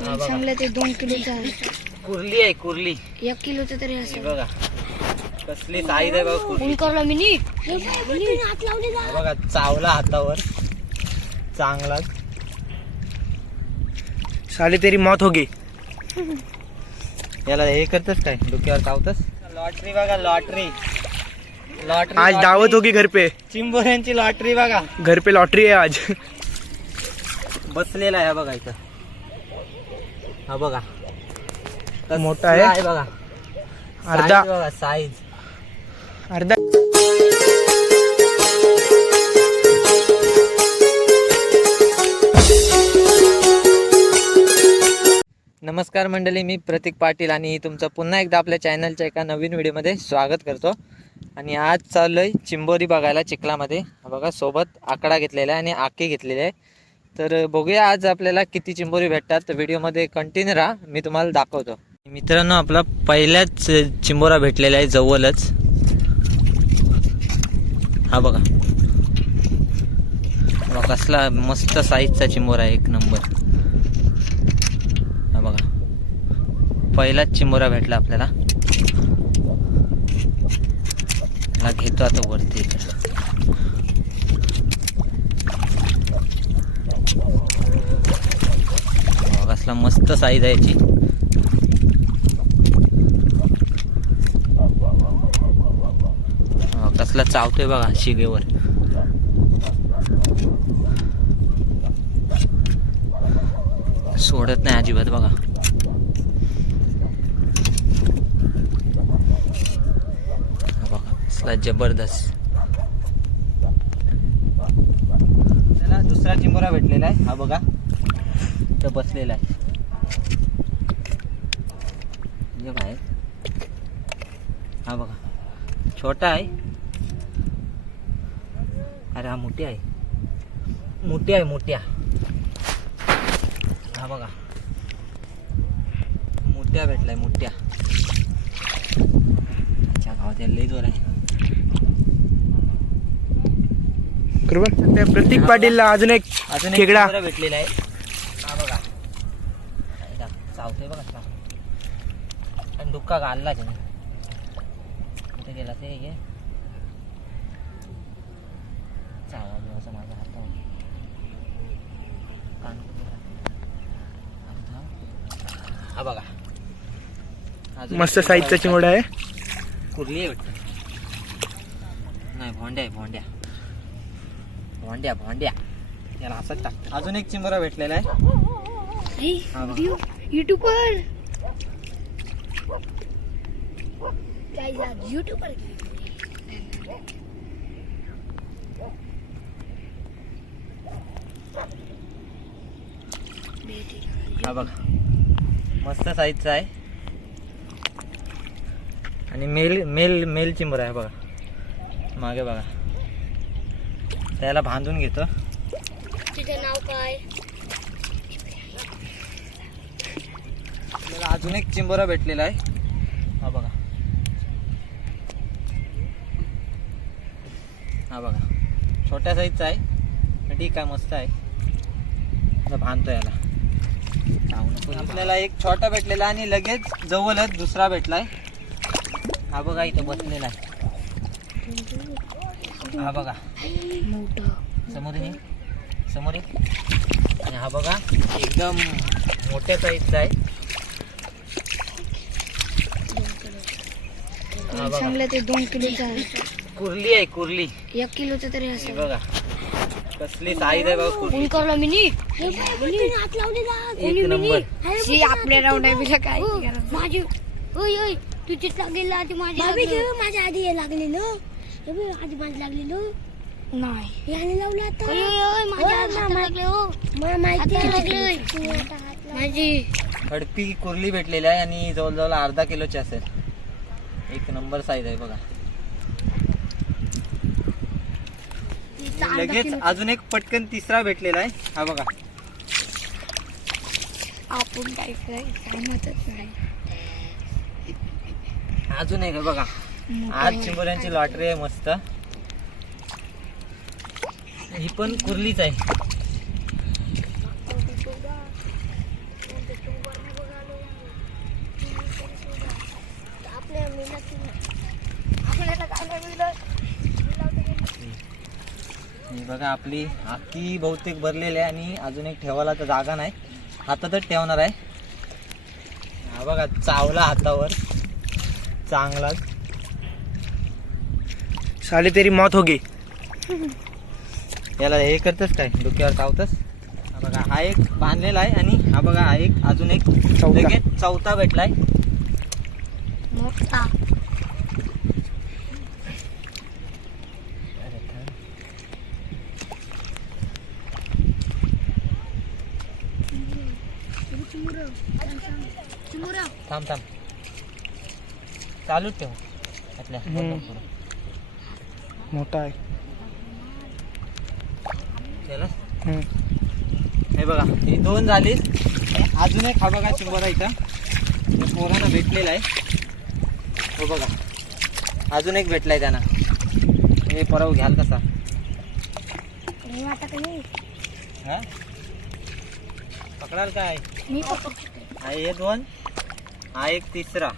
चांगलं ते दोन किलोचं आहे. कुर्ली आहे कुर्ली. एक किलोचं तरी हे असेल. बघा. कसली साईज आहे बघा कुर्ली. करला मी नी हा बघा चावला हातावर. चांगलाच साली तेरी मौत होगी. याला हे करतस काय? डोक्यावर चावतस? लॉटरी बघा लॉटरी. लॉटरी आज. दावत होगी घर पे. चिंबोऱ्यांची लॉटरी बघा. घर पे लॉटरी आहे आज. बसलेला आहे बघा इथं. हा बघा. मोठा आहे? बघा. अर्धा. Size बघा साईज अर्धा. नमस्कार मंडळी मी प्रतीक पाटील आणि तुमचं पुन्हा एकदा आपल्या चॅनलच्या एका नवीन व्हिडिओमध्ये स्वागत करतो. आणि आज चाललो आहे चिंबोरी बघायला चिखलामध्ये. बघा सोबत आकडा घेतलेला आहे आणि आके घेतलेले आहे. तर बघूया आज आपल्याला किती चिंबोरी भेटतात. तर व्हिडिओमध्ये कंटिन्यू राहा. मी तुम्हाला दाखवतो. मित्रांनो आपला पहिल्याच चिंबोरा भेटलेला आहे जवळच. हा बघा. कसला मस्त साईजचा चिंबोरा आहे. एक नंबर हा बघा. पहिलाच चिंबोरा भेटला आपल्याला. हा घेतो आता वरती बघा, मस्त साईज आहे याची. कसला चावतोय बघा शिगेवर. सोडत नाही अजिबात बघा. बघा कसला जबरदस्त. त्याला दुसरा चिंबोरा भेटलेला आहे हा बघा. इथं बसलेला आहे. म्हणजे बाहेर हा बघा। छोटा आहे। अरे हा मोठी आहे। मोठी आहे मोठ्या। हा बघा। मोठ्या भेटलाय मोठ्या। अच्छा गावात लई जोर आहे। त्या प्रतीक पाटीलला अजून एक अजून एक खेकडा. भेटलेला आहे. हा बघा. चावतोय बघा आणि डुक्का घालला त्याने कुठे गेला ते हे? चावा कुठे घातलं? अर्धा. हा बघा. अजून मस्त साईजचा चिमोडा आहे. कुर्ली आहे वाटतं. नाही भोंड्या आहे भोंड्या भोंड्या भोंड्या याला असंच टाक. अजून एक चिंबोरा भेटलेला आहे. बघा. युट्यूबर युट्यूबर हा बघा. मस्त साईजचा आहे. आणि मेल मेल मेल चिंबोरा आहे बघा. मागे बघा. त्याला बांधून घेतो. तिचं नाव काय? आपल्याला अजून एक चिंबोरा भेटलेला आहे. हा बघा. हा बघा. छोट्या साईजचा आहे पण ठीक आहे मस्त आहे. बांधतो याला. आपल्याला एक छोटा भेटलेला आणि लगेच जवळच दुसरा भेटलाय. हा बघा इथे बसलेला आहे. हा बघा. मोठं समोर? ये समोर ये आणि हा बघा एकदम मोठ्या साईजचा आहे. हा बघा. चांगलं ते दोन किलोचं आहे. कुर्ली आहे कुर्ली. एक किलोचं तरी हे असेल बघा. कसली साईज आहे बघा कुर्ली. करला मी नी एक नंबर. शी आपल्या राऊंड आहे बिला काय माझी ओय ओय तुझीच लागलेलं आधी माझ्या लागलं. माझ्या आधी हे लागलेलं. हे बघ, आधी माझं लागलेलं. नाही. याने लावलं आता. ओय, ओय, ओय, माझ्या ओय, हातात मामा. लागले हो. मला माहिती लागलंय. हात. माझी. हडपी कुर्ली भेटलेली आहे आणि जवळजवळ अर्धा किलोची असेल. एक नंबर साईज आहे बघा तिचा अर्धा लगेच. अजून एक पटकन तिसरा भेटलेला आहे. हा बघा. आपण काय नाही. अजून एक बघा. आज. चिंबोऱ्यांची लॉटरी आहे मस्त. ही पण कुर्लीच आहे. बघा आपली आखी बहुतेक भरलेली आहे आणि अजून एक ठेवायला तर जागा नाही. हातातच ठेवणार आहे. हा बघा चावला हातावर. चांगलाच. साले तेरी मौत होगी. याला हे करतस काय? डोक्यावर चावतस? हा बघा हा एक बांधलेला आहे आणि हा बघा हा एक अजून एक चौथा. भेटलाय. मोठा. थांब थांब. चालूच ठेव. आपल्या हम्म. मोठा आहे. केलं हम्म. हे बघा ही दोन झाली. अजून एक हा बघा चिंबोरा इथं हे पोरांना भेटलेला आहे. हो बघा. अजून एक भेटलाय त्यांना. हे परव घ्याल कसा? आता काही हा? पकडाल काय? मी पकडतो. हा हे दोन. हा एक तिसरा.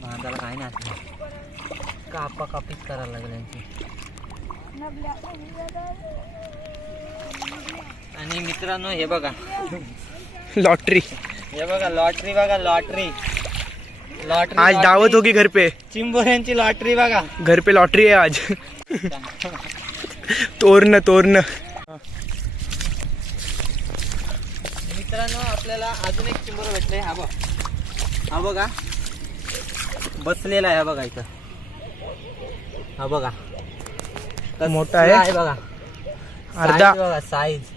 बांधाला काय नाही कापा कापीच करायला लागलं यांची. आणि मित्रांनो हे बघा. लॉटरी. हे बघा लॉटरी बघा लॉटरी. लॉटरी आज दावत होगी घर पे. चिंबोऱ्यांची लॉटरी बघा. घर पे लॉटरी है आज. तोरण तोरण. मित्रांनो आपल्याला अजून एक चिंबर भेटले हा बघ. हा बघा. बसलेला आहे हा बघा इथं. हा बघा. मोठा आहे? बघा. अर्धा. Size बघा साईज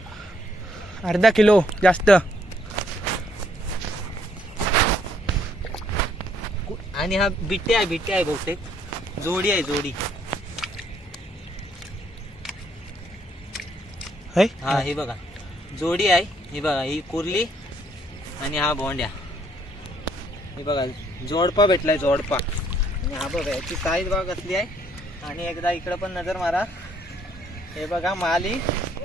अर्धा किलो जास्त. आणि हा बिट्टे आहे बिट्टे आहे बहुतेक. जोडी आहे जोडी. है? हा ही बघा. जोडी आहे. ही बघा ही कुर्ली आणि हा बोंड्या. ही बघा जोडपा भेटलाय जोडपा. आणि हा बघा याची साईज बघा कसली आहे. आणि एकदा इकडं पण नजर मारा. हे बघा माली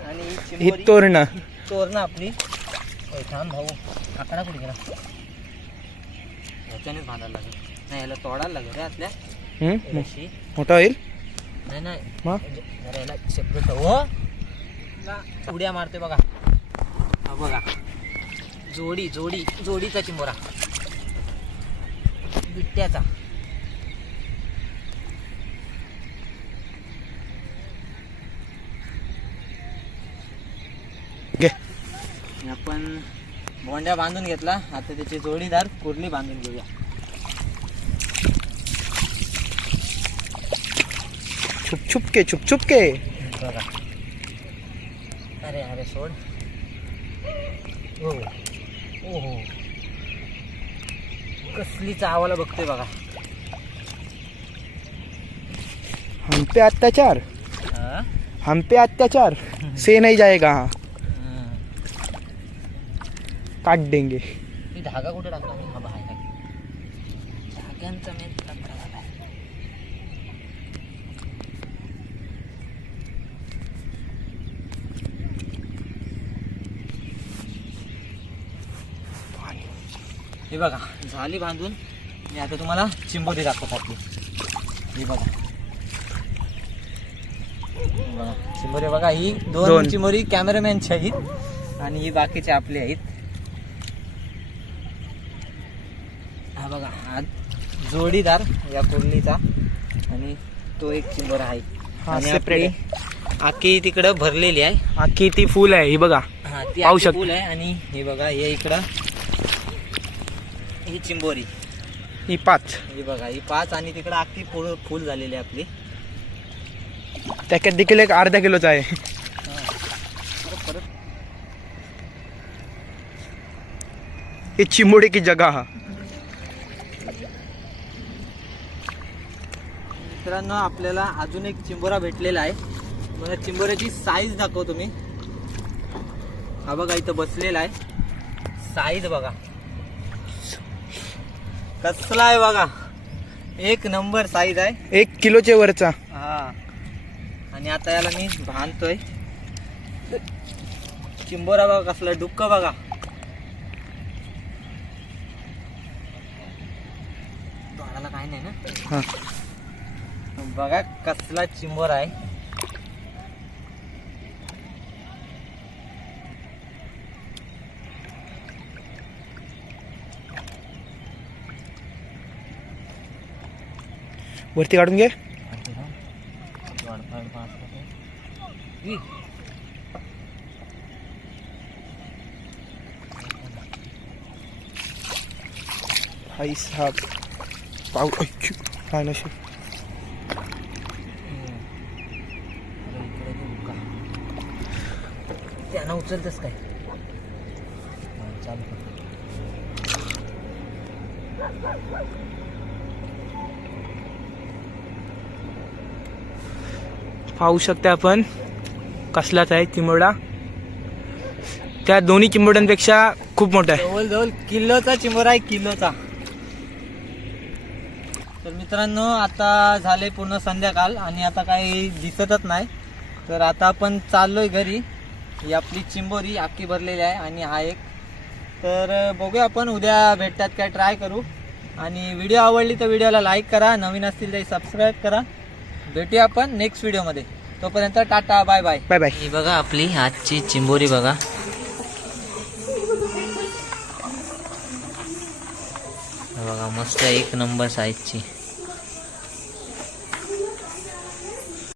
आणि तोरण. तोरणं आपली. थांब भाऊ आकडा कुठे गेला? ह्याच्यानेच बांधायला लागेल. नाही याला तोडायला लागेल रे आतल्या. मोठा होईल? नाही नाही. याला सेपरेट हो. उड्या मारते बघा. हा बघा. जोडी जोडी जोडीचा चिंबोरा बिट्ट्याचा. आपण बोंड्या बांधून घेतला. आता त्याची जोडीदार कुर्ली बांधून घेऊया. छुप छुप के छुप बघा. अरे अरे सोड. हो. हो हो कसली चावाला बघते बघा. हम पे अत्याचार. हा? हम पे अत्याचार. से नहीं जाएगा हाँ. हम्म. काट देंगे. धागा कुठे टाकला? मी हा बाहेर धाग्यांचा मेन हे बघा झाली बांधून. मी आता तुम्हाला चिंबोरी दाखवतो आपली ही बघा. बघा चिंबोरी बघा ही दोन दोन. चिंबोरी कॅमेरामॅनची आहेत आणि ही बाकीचे आपले आहेत. हा बघा हा जोडीदार या कुर्लीचा आणि तो एक चिंबर आहे. हा, आणि separate आपली आखी तिकडं भरलेली आहे. हा किती फुल आहे ही बघा. हा ती पाहू आखी शकता. फुल आहे आणि हे बघा हे इकडं ही चिंबोरी. ही पाच. ही बघा ही पाच आणि तिकडं आखी फुल फुल झालेली आहे आपली. त्याच्यात देखील एक अर्धा किलोचा आहे. ये चिमुड़े की जगह. हा मित्रांनो आपल्याला अजून एक चिंबोरा भेटलेला आहे. मला चिंबोऱ्याची साईज दाखवतो मी. हा बघा इथं बसलेला आहे. साईज बघा. कसला आहे बघा. एक नंबर साईज आहे. एक किलोचे वरचा. हा. आणि आता याला मी बांधतोय चिंबोरा बघा कसला डुक्क बघा. तोडायला काय नाही ना? हा. बघा कसला चिंबोर आहे. वरती काढून घे. आई साहेब पाऊ. काय त्यानं उचलतस काय चालू पाहू शकता आपण कसलाच आहे चिंबोडा त्या दोन्ही चिंबोड्यांपेक्षा खूप मोठा आहे. जवळ जवळ किलोचा चिंबोरा आहे किलोचा. तर मित्रांनो आता झाले पूर्ण संध्याकाळ आणि आता काही दिसतच नाही. तर आता आपण चाललोय घरी. ही आपली चिंबोरी अख्खी भरलेली आहे आणि हा एक. तर बघूया आपण उद्या भेटतात काय ट्राय करू. आणि व्हिडिओ आवडली तर व्हिडिओला लाईक करा. नवीन असतील तरी सबस्क्राईब करा. भेटूया आपण नेक्स्ट व्हिडिओमध्ये तोपर्यंत tata bye bye bye bye ही बघा आपली आजची चिंबोरी बघा. हे बघा मस्त एक नंबर साईजची